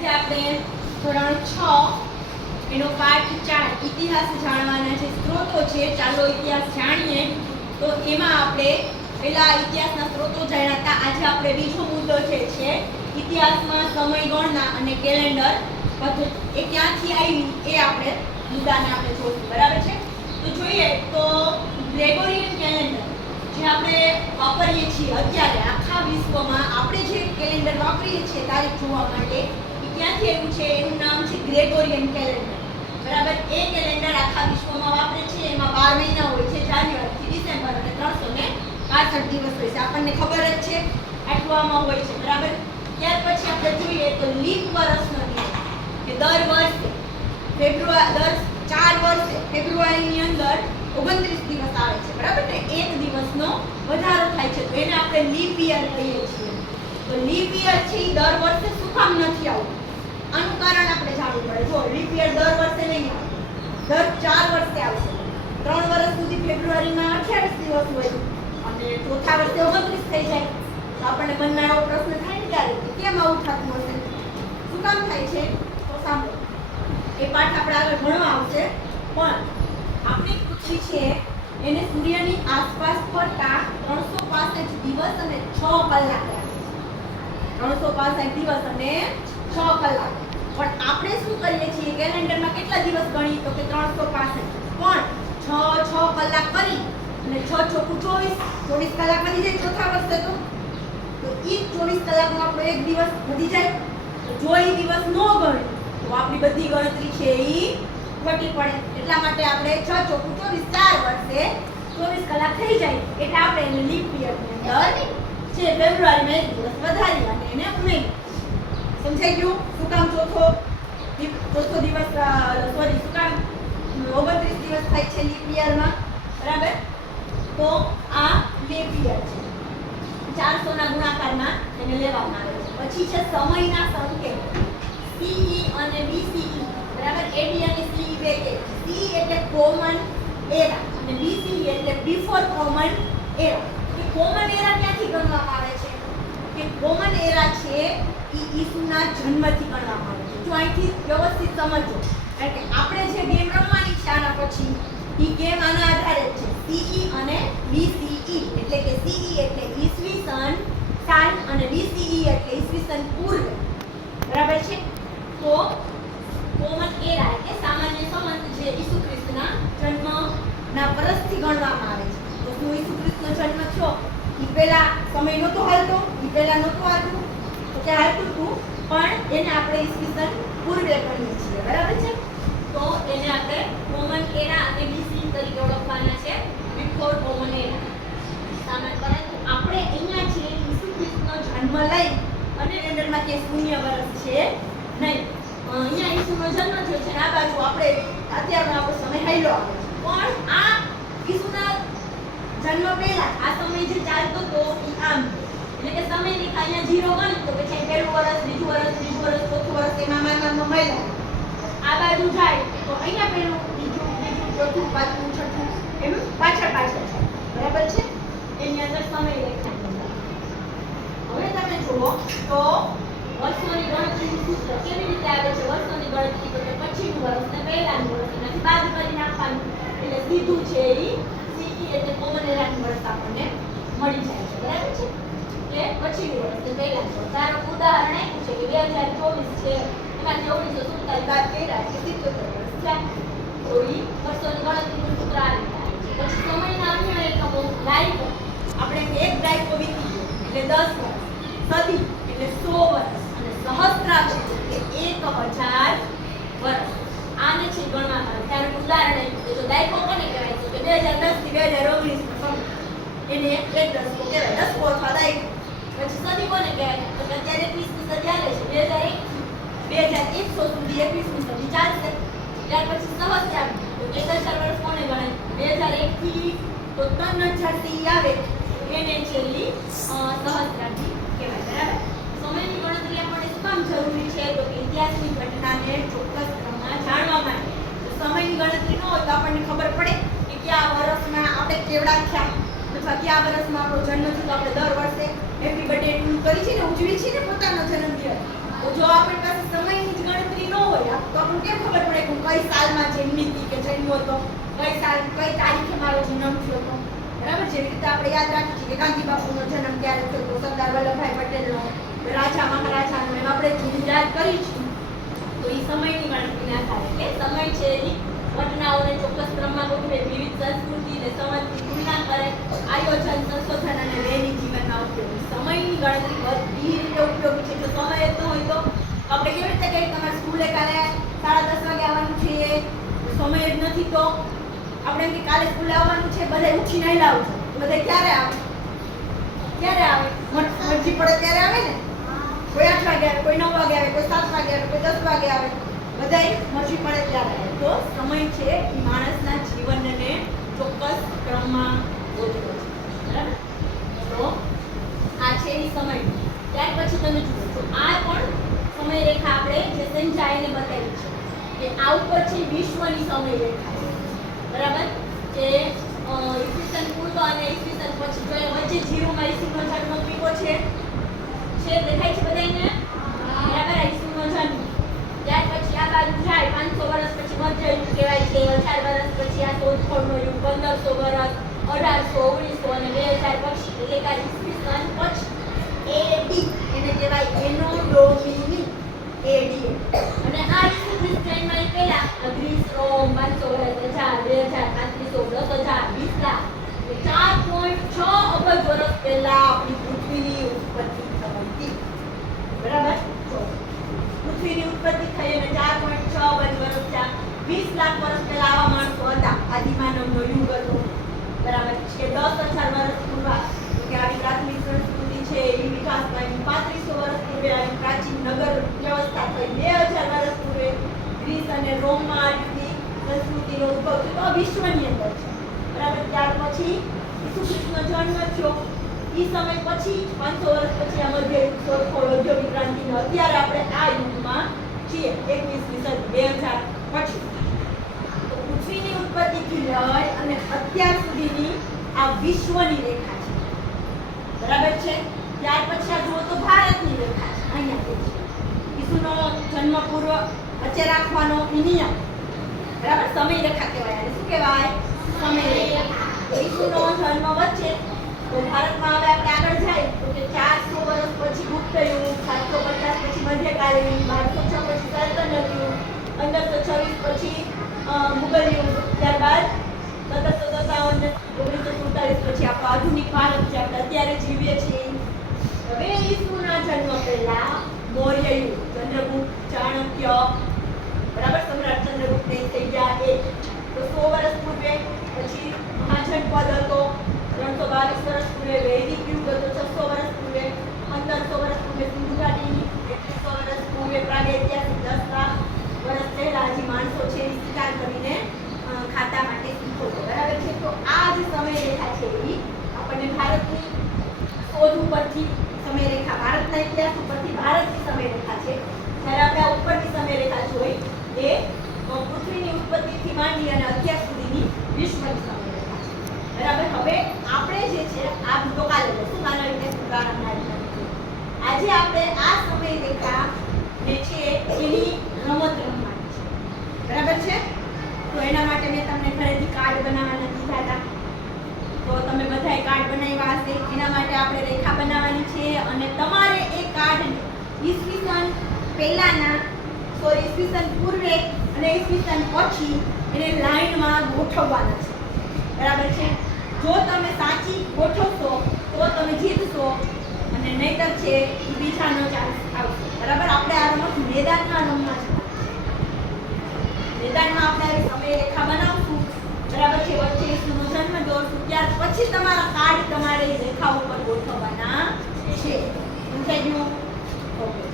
આજે આપણે ધોરણ 6 એનો પાઠ 4 ઇતિહાસ જાણવાના જે સ્ત્રોતો છે. ચાલો ઇતિહાસ જાણીએ. તો એમાં આપણે પહેલા ઇતિહાસના સ્ત્રોતો જાણ્યા હતા. આજે આપણે બીજો મુદ્દો છે ઇતિહાસમાં સમય ગણના અને કેલેન્ડર પદ્ધતિ એ ક્યાંથી આવી એ આપણે મુદ્દાને આપણે જોઈશું. બરાબર છે? તો જોઈએ તો ગ્રેગોરિયન કેલેન્ડર જે આપણે વાપરીએ છીએ અત્યારે આખા વિશ્વમાં આપણે જે કેલેન્ડર વાપરીએ છીએ તારીખ જોવા માટે ક્યાંથી આવ્યું છે? એનું નામ છે ગ્રેગોરિયન કેલેન્ડર. બરાબર? એ કેલેન્ડર આખા વિશ્વમાં વાપરે છે. એમાં 12 મહિના હોય છે, જાન્યુઆરી થી ડિસેમ્બર, અને 365 દિવસ હોય છે. આપણને ખબર જ છે આટલું આમાં હોય છે. બરાબર? ત્યાર પછી આપણે જોઈએ તો લીપ વર્ષનો નિયમ કે દર 4 વર્ષે ફેબ્રુઆરીની અંદર 29 દિવસ આવે છે. બરાબર ને? એક દિવસનો વધારો થાય છે, તો એને આપણે લીપ યર કહીએ છીએ. તો લીપ યર છે એ દર વર્ષે શું કામ નથી આવતું? આનું કારણ આપણે જાણવું પડે. જો લીપ યર દર વર્ષે નહીં આવે, દર 4 વર્ષે આવશે. 3 વર્ષ સુધી ફેબ્રુઆરીમાં 28 દિવસ હોય અને ચોથા વર્ષે 29 થઈ જાય. તો આપણને મનમાં એવો પ્રશ્ન થાય ને ત્યારે કે કેમ આવું થતું હશે, શું કામ થાય છે? તો સાંભળો, એ પાઠ આપણે આગળ ભણવા આવશે. પણ આપણી પૃથ્વી છે એને સૂર્યની આસપાસ ફરતા 365 દિવસ અને 6 કલાક લાગે. 365 દિવસ અને 6 કલાક. પણ આપણે શું કરીએ છીએ કેલેન્ડરમાં? કેટલા દિવસ ગણી? તો કે 365. પણ 6 કલાક કરી અને 6 ચોકું 24 કલાક વધી જાય ચોથા વર્ષે. તો એ 24 કલાકનો આપણો એક દિવસ વધી જાય. તો જો એ દિવસ ન ગણે તો આપણી બધી ગણતરી છે એ ખોટી પડે. એટલા માટે આપણે 6 ચોકું 24 4 વર્ષે 24 કલાક થઈ જાય એટલે આપણે એને લીપ યરની અંદર છે ફેબ્રુઆરીમાં એક દિવસ વધારી અને એને ઉમેરી. સમજાઈ ગયું? શું કામ ચોથો દિવસ શું કામ 29 દિવસ થાય છે લીપ યરમાં? બરાબર? તો આ લીપ યર છે. 400 ના ગુણાકારમાં એને લેવામાં આવે છે. પછી છે સમયના સંકેત CE અને BCE. બરાબર? AD અને CE બે કે CE એટલે કોમન એરા અને BCE એટલે બિફોર કોમન એરા. કે કોમન એરા ક્યાંથી ગણવામાં આવે છે? કે કોમન એરા છે એ ઈસુના જન્મથી ગણવામાં આવે છે. જો અહીંથી વ્યવસ્થિત સમજો, કારણ કે આપણે જે ગેમ રમવાની છે આના પછી એ ગેમ આના આધારે છે. CE અને BCE એટલે કે CE એટલે ઈસવીસન સાલ અને BCE એટલે ઈસવીસન પૂર્વ. બરાબર છે? તો કોમન એરા એટલે સામાન્ય સંવત જે ઈસુ ખ્રિસ્તના જન્મના વર્ષથી ગણવામાં આવે છે. તો શું ઈસુ ખ્રિસ્તનો જન્મ થયો એ પહેલા સમય નહોતો હાલતો? એ પહેલા નહોતું હાલતું? તો કે હાલતું હતું, પણ એને આપણે ઈસવીસન પૂર્વે ગણીએ છીએ. બરાબર છે? તો એને આપણે કોમન એરા અને BCE તરીકે ઓળખવાના છે. બિફોર કોમન એરા સામાન્ય. પરંતુ આપણે અહીંયા છે ઈસુ ખ્રિસ્તનો જન્મ લઈ અને કેલેન્ડરમાં કે શૂન્ય વર્ષ છે નહીં. અહીંયા ઈસુનો જન્મ થયો છે, આ બાજુ આપણે અત્યારનો આપણો સમય હાલ્યો આવે છે. પણ આ ઈસુના જન્મ પહેલા આ સમય જે ચાલતો તો એ આમ, એટલે કે સમય રેખા અહીંયા 0 ગણી તો પછી પહેલું વર્ષ, બીજું વર્ષ, ત્રીજું વર્ષ, ચોથું વર્ષ એમાં મહિલા આ બાજુ જાય તો અહીંયા પહેલું, બીજું, ચોથું, પાંચમું, છઠ્ઠું એમ પાછળ છે. બરાબર છે? એની અંદર સમય રેખા. હવે તમે જુઓ તો વર્ષોની ગણતરીનું સૂત્ર કેવી રીતે આવે છે? વર્ષોની ગણતરી તો કે પછીનું વર્ષ ને પહેલાનું વર્ષ એનાથી બાદ કરી નાખવાનું એટલે સીધું છે એ CE એટલે કોમન એરાનું વર્ષ આપણને મળી જાય છે. બરાબર છે? કે પછીનું વર્ષ ને પહેલાનું વર્ષ. તારો ઉદાહરણ આપ્યું છે કે 2024 છે, એમાંથી 1947 બાદ કર્યા એટલે 77 વર્ષ થયા. તો એ વર્ષોની ગણતરીનું સૂત્ર આ રીતે આવે છે. પછી સમયના અન્ય એકમો દાયકો. આપણે એક દાયકો વીતી ગયો એટલે 10 વર્ષ, સદી એટલે 100 વર્ષ અને સહસ્ત્રાબ્દ એટલે 1000 વર્ષ. આને છે ગણવામાં આવે. ત્યારે ઉદાહરણ આપ્યું કે જો દાયકો કોને કહેવાય તો કે 2010 થી 2019 નો સમય એને એક દસકો કહેવાય. દસકો અથવા દાયકો. પછી સદી કોને કહેવાય તો કે અત્યારે 21મી સદી ચાલે છે, 2100 સુધી 21મી સદી ચાલશે. ત્યાર પછી સહસ્ત્રાબ્દ તો 1000 વર્ષ કોને ગણાય? 2001 થી તો 3000 થી આવે એને છેલ્લી સહસ્ત્રાબ્દી કહેવાય. બરાબર? સમયની ગણતરી આપણને શું કામ જરૂરી છે? તો કે ઇતિહાસની ઘટનાને ચોક્કસ ક્રમમાં જાણવા માટે. સમયની ગણતરી ન હોય તો આપણને ખબર પડે કે કયા વર્ષમાં આપણે કેવડા થયા અથવા કયા વર્ષમાં આપણો જન્મ થયો. તો આપણે દર વર્ષે હેપી બર્થડે કરી છે ને ઉજવી છે ને પોતાનો જન્મદિવસ. તો જો આપણી પાસે સમય આપણને કેમ ખબર પડે કે હું કઈ સાલમાં જન્મી હતી કે જન્મ્યો હતો, કઈ તારીખે મારો જન્મ થયો હતો? બરાબર. જેવી રીતે આપણે યાદ રાખીએ છીએ કે ગાંધી બાપુનો જન્મ ક્યારે થયો હતો, સરદાર વલ્લભભાઈ પટેલનો, રાજા મહારાજાનો, એમ આપણે યાદ કરી છીએ. તો એ સમયની ગણતરીના આધારે કે સમય છે એની ઘટનાઓને ચોક્કસ ક્રમમાં ગોઠવે, વિવિધ સંસ્કૃતિ અને સમાજની તુલના કરે, આયોજન, સંશોધન અને દૈનિક જીવનમાં ઉપયોગી. સમયની ગણતરી બધી રીતે ઉપયોગી છે. જો સમય જ ન હોય તો આપણે કેવી રીતે કહીએ તમારે સ્કૂલે કાલે 10:30 વાગે આવવાનું છે, સમય જ નથી તો આપણે એમ કે કાલે સ્કૂલે આવવાનું છે, બધા ઉઠી નહીં લાવજો. બધા ક્યારે આવે? મરજી પડે ત્યારે આવે ને. કોઈ 8 વાગે આવે, કોઈ 9 વાગે આવે, કોઈ 7 વાગે આવે, કોઈ 10 વાગે આવે, બધાય મરજી પડે ત્યારે આવે. તો સમય છે એ માણસના જીવનને ચોક્કસ ક્રમમાં ગોઠવે છે. બરાબર. તો આ છે એ સમય. ત્યાર પછી તમે જુઓ તો આ પણ સમય રેખા આપણે જે સંચાઈને બતાવી છે કે આ ઉપર છે વિશ્વની સમય રેખા છે. બરાબર. કે ઈસવીસન પૂર્વ અને ઈસવીસન પછી જો વચ્ચે જીરોમાં ઈસુનો જન્મ પીકો છે દેખાય છે બધાને? બરાબર. ઈસુનો જન્મ. ત્યાર પછી આ બાજુ જાય 500 વર્ષ પછી મધ્યયુગ કહેવાય છે, 1000 વર્ષ પછી આ શોધખોળનો યુગ, 1500 વર્ષ, 1800, 1900 અને 2000 પછી એટલે કે ઈસવીસન પછી એડી એને કહેવાય એનો ડોમિની એડી. અને આ ઈસુ ખ્રિસ્તીમાં પહેલા ગ્રીસ, રોમ 500 વર્ષ, 1000, 2000, 3500, 20 લાખ 4.6 અબજ વર્ષ પહેલા આપણી પૃથ્વીની ઉત્પત્તિ થઈ હતી. બરાબર. પૃથ્વીની ઉત્પત્તિ થઈ અને 4.6 અબજ વર્ષ થયા. 20 લાખ વર્ષ પહેલા આવા માણસો હતા. આદિમાનવનો યુગ હતો. બરાબર છે. 10,000 વર્ષ પૂર્વ કે આવી પ્રાથમિક સંસ્કૃતિ છે એ વિકાસ પામી. 3500 વર્ષ પૂર્વે આવી પ્રાચીન નગર વ્યવસ્થા થઈ. 2000 વર્ષ પૂર્વે ગ્રીસ અને રોમમાં આ રીતની સંસ્કૃતિનો ઉદ્ભવ થયો. તો આ વિશ્વની અંદર છે. બરાબર. ત્યાર પછી ઈસુ ખ્રિસ્તનો જન્મ થયો. એ સમય પછી 500 વર્ષ પછી આ મધ્યયુગ, શોધખોળ, ઔદ્યોગિક ક્રાંતિનો અત્યારે આપણે આ યુગમાં છીએ 21મી સદી 2000 પછી. તો પૃથ્વીની ઉત્પત્તિથી લઈ અને અત્યાર સુધીની આ વિશ્વની રેખા છે. બરાબર છે. ત્યાર પછી આ જુઓ તો ભારતની રેખા છે. અહીંયા છે ઈસુનો જન્મ પૂર્વ વચ્ચે રાખવાનો નિયમ. બરાબર. સમય રેખા કહેવાય. અને શું કહેવાય? સમય રેખા. ઈસુનો જન્મ વચ્ચે તો ભારતમાં હવે આપણે આગળ જાય તો કે 400 વર્ષ પછી ગુપ્ત યુગ, 750 પછી મધ્યકાલીન, 1206 પછી સલ્તનત યુગ, 1526 પછી મુગલ યુગ, ત્યારબાદ 1757 1947 પછી આપણો આધુનિક ભારત જે આપણે અત્યારે જીવીએ છીએ. હવે ઈસુના જન્મ પહેલા મૌર્ય યુગ, ચંદ્રગુપ્ત, ચાણક્ય, બરાબર, સમ્રાટ ચંદ્રગુપ્ત થઈ ગયા એ તો 100 વર્ષ પૂર્વે. પછી મહાજનપદ હતો 322 વર્ષ પૂર્વે. વૈદિક યુગ હતો 600 વર્ષ પૂર્વે. 1500 વર્ષ પૂર્વે સિંધુ ઘાટીની, 2100 વર્ષ પૂર્વે પ્રાગૈતિહાસિક 10 લાખ વર્ષ પહેલા જે માણસો છે એ શિકાર કરીને ખાતા માટે શીખો છે. બરાબર છે. તો આ જે સમય રેખા છે એ આપણને ભારતની શોધ ઉપરથી સમય રેખા, ભારતના ઇતિહાસ ઉપરથી ભારતની સમય રેખા છે. જ્યારે આપણે આ ઉપરની સમય રેખા જોઈ એ પૃથ્વીની ઉત્પત્તિથી માંડી અને અત્યાર સુધીની વિશ્વની સમય રેખા છે. બરાબર. હવે આપણે જે છે આ તો કાલે લઈશું નાના રીતે પુરાણા. આજે આપણે આ સમય રેખા જે છે એની રમત રમવાની છે. બરાબર છે. તો એના માટે મેં તમને ઘરેથી કાર્ડ બનાવવાના દીધા હતા. તો તમે બધાએ કાર્ડ બનાવ્યા હશે. એના માટે આપણે રેખા બનાવવાની છે અને તમારે એ કાર્ડ ઈસવીસન પહેલાના ઈસવીસન પૂર્વે અને ઈસવીસન પછી એને લાઈનમાં ગોઠવવાના છે. બરાબર છે. જો તમે સાચી ગોઠવશો તો તમે જીતશો અને નહીતર છે એ બીજાનો ચાન્સ આવશે. બરાબર. આપણે આ રમત મેદાનમાં રમવા છે. મેદાનમાં આપણે આવી સમય રેખા બનાવશું. બરાબર છે. વચ્ચે ઈસુનો જન્મ દોરશું. ત્યાર પછી તમારા કાર્ડ તમારે રેખા ઉપર ગોઠવવાના છે. સમજાઈ ગયું? ઓકે.